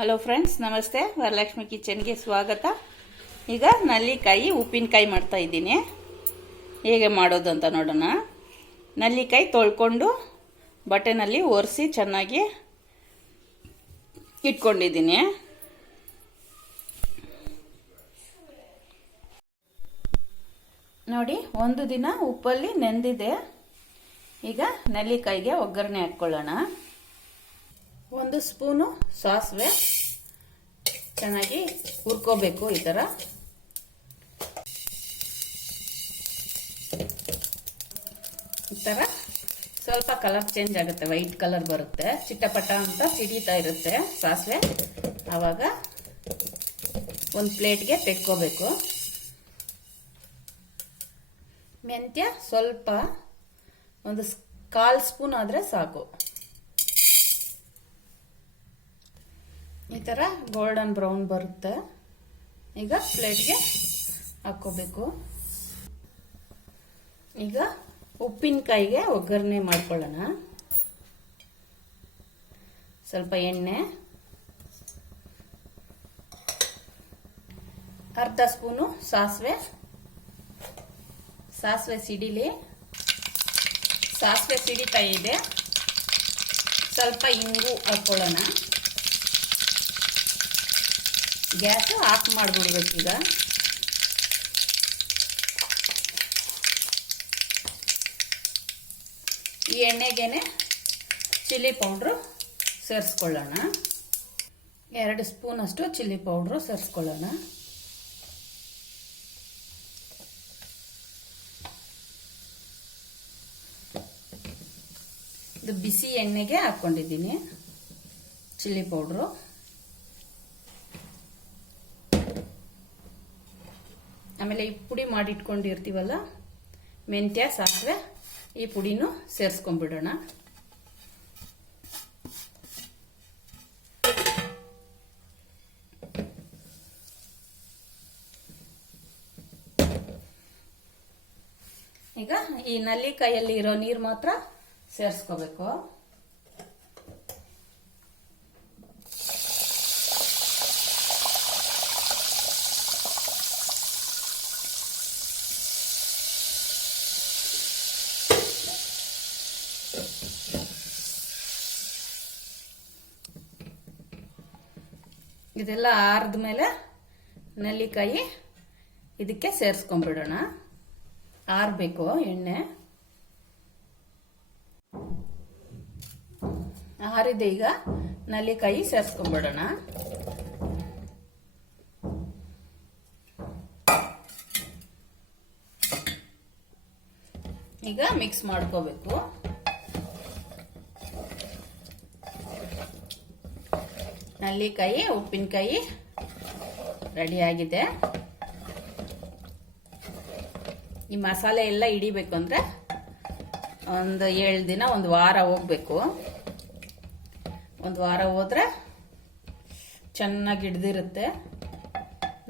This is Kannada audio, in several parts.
ಹಲೋ ಫ್ರೆಂಡ್ಸ್ ನಮಸ್ತೆ. ವರಲಕ್ಷ್ಮಿ ಕಿಚನ್ಗೆ ಸ್ವಾಗತ. ಈಗ ನಲ್ಲಿಕಾಯಿ ಉಪ್ಪಿನಕಾಯಿ ಮಾಡ್ತಾ ಇದ್ದೀನಿ. ಹೇಗೆ ಮಾಡೋದು ಅಂತ ನೋಡೋಣ. ನಲ್ಲಿಕಾಯಿ ತೊಳ್ಕೊಂಡು ಬಟ್ಟೆನಲ್ಲಿ ಒರೆಸಿ ಚೆನ್ನಾಗಿ ಇಟ್ಕೊಂಡಿದ್ದೀನಿ. ನೋಡಿ, ಒಂದು ದಿನ ಉಪ್ಪಲ್ಲಿ ನೆಂದಿದೆ. ಈಗ ನಲ್ಲಿಕಾಯಿಗೆ ಒಗ್ಗರಣೆ ಹಾಕ್ಕೊಳ್ಳೋಣ. ಒಂದು ಸ್ಪೂನು ಸಾಸಿವೆ. ಚೆನ್ನಾಗಿ ಹುರ್ಕೋಬೇಕು ಈ ಥರ. ಈ ಥರ ಸ್ವಲ್ಪ ಕಲರ್ ಚೇಂಜ್ ಆಗುತ್ತೆ, ವೈಟ್ ಕಲರ್ ಬರುತ್ತೆ. ಚಿಟ್ಟಪಟ ಅಂತ ಸಿಡಿತಾ ಇರುತ್ತೆ ಸಾಸಿವೆ. ಆವಾಗ ಒಂದು ಪ್ಲೇಟ್ಗೆ ತೆಕ್ಕೋಬೇಕು. ಮೆಂತ್ಯ ಸ್ವಲ್ಪ ಒಂದು ಕಾಲು ಸ್ಪೂನ್ ಆದರೆ ಸಾಕು. ಈ ಥರ ಗೋಲ್ಡನ್ ಬ್ರೌನ್ ಬರುತ್ತೆ. ಈಗ ಪ್ಲೇಟ್ಗೆ ಹಾಕ್ಕೋಬೇಕು. ಈಗ ಉಪ್ಪಿನಕಾಯಿಗೆ ಒಗ್ಗರಣೆ ಮಾಡ್ಕೊಳ್ಳೋಣ. ಸ್ವಲ್ಪ ಎಣ್ಣೆ. ಅರ್ಧ ಸ್ಪೂನು ಸಾಸಿವೆ. ಸಾಸಿವೆ ಸಿಡಿಲಿ. ಸಾಸಿವೆ ಸಿಡಿತಾ ಇದೆ. ಸ್ವಲ್ಪ ಇಂಗು ಹಾಕ್ಕೊಳ್ಳೋಣ. ಗ್ಯಾಸ್ ಆಫ್ ಮಾಡಿಬಿಡ್ಬೇಕೀಗ ಈ ಎಣ್ಣೆಗೇನೆ ಚಿಲ್ಲಿ ಪೌಡ್ರು ಸೇರಿಸ್ಕೊಳ್ಳೋಣ. ಎರಡು ಸ್ಪೂನಷ್ಟು ಚಿಲ್ಲಿ ಪೌಡ್ರು ಸೇರಿಸ್ಕೊಳ್ಳೋಣ. ಇದು ಬಿಸಿ ಎಣ್ಣೆಗೆ ಹಾಕ್ಕೊಂಡಿದ್ದೀನಿ ಚಿಲ್ಲಿ ಪೌಡ್ರು. ಆಮೇಲೆ ಈ ಪುಡಿ ಮಾಡಿಟ್ಕೊಂಡಿರ್ತೀವಲ್ಲ? ಮೆಂತ್ಯ, ಸಾಸಿವೆ, ಈ ಪುಡಿನೂ ಸೇರಿಸ್ಕೊಂಡ್ಬಿಡೋಣ ಈಗ ಈ ನಲ್ಲಿಕಾಯಲ್ಲಿ ಇರೋ ನೀರು ಮಾತ್ರ ಸೇರಿಸ್ಕೋಬೇಕು. ಇದೆಲ್ಲ ಆರಿದ ಮೇಲೆ ನೆಲ್ಲಿಕಾಯಿ ಇದಕ್ಕೆ ಸೇರಿಸ್ಕೊಂಡ್ಬಿಡೋಣ. ಆರಬೇಕು ಎಣ್ಣೆ. ಆರಿದೆ ಈಗ ನಲ್ಲಿಕಾಯಿ ಸೇರಿಸ್ಕೊಂಡ್ಬಿಡೋಣ. ಈಗ ಮಿಕ್ಸ್ ಮಾಡ್ಕೋಬೇಕು. ನಲ್ಲಿಕಾಯಿ, ಉಪ್ಪಿನಕಾಯಿ ರೆಡಿಯಾಗಿದೆ. ಈ ಮಸಾಲೆ ಎಲ್ಲ ಹಿಡಿಬೇಕು ಅಂದರೆ ಒಂದು ಏಳು ದಿನ, ಒಂದು ವಾರ ಹೋಗ್ಬೇಕು. ಒಂದು ವಾರ ಹೋದರೆ ಚೆನ್ನಾಗಿ ಹಿಡ್ದಿರುತ್ತೆ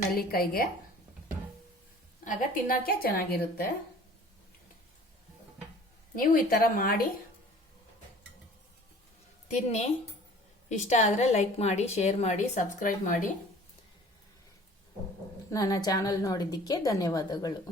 ನಲ್ಲಿಕಾಯಿಗೆ. ಆಗ ತಿನ್ನೋಕ್ಕೆ ಚೆನ್ನಾಗಿರುತ್ತೆ. ನೀವು ಈ ಥರ ಮಾಡಿ, ತಿನ್ನಿ. ಇಷ್ಟ ಆದರೆ ಲೈಕ್ ಮಾಡಿ ಶೇರ್ ಮಾಡಿ ಸಬ್ಸ್ಕ್ರೈಬ್ ಮಾಡಿ. ನನ್ನ ಚಾನಲ್ ನೋಡಿದ್ದಕ್ಕೆ ಧನ್ಯವಾದಗಳು.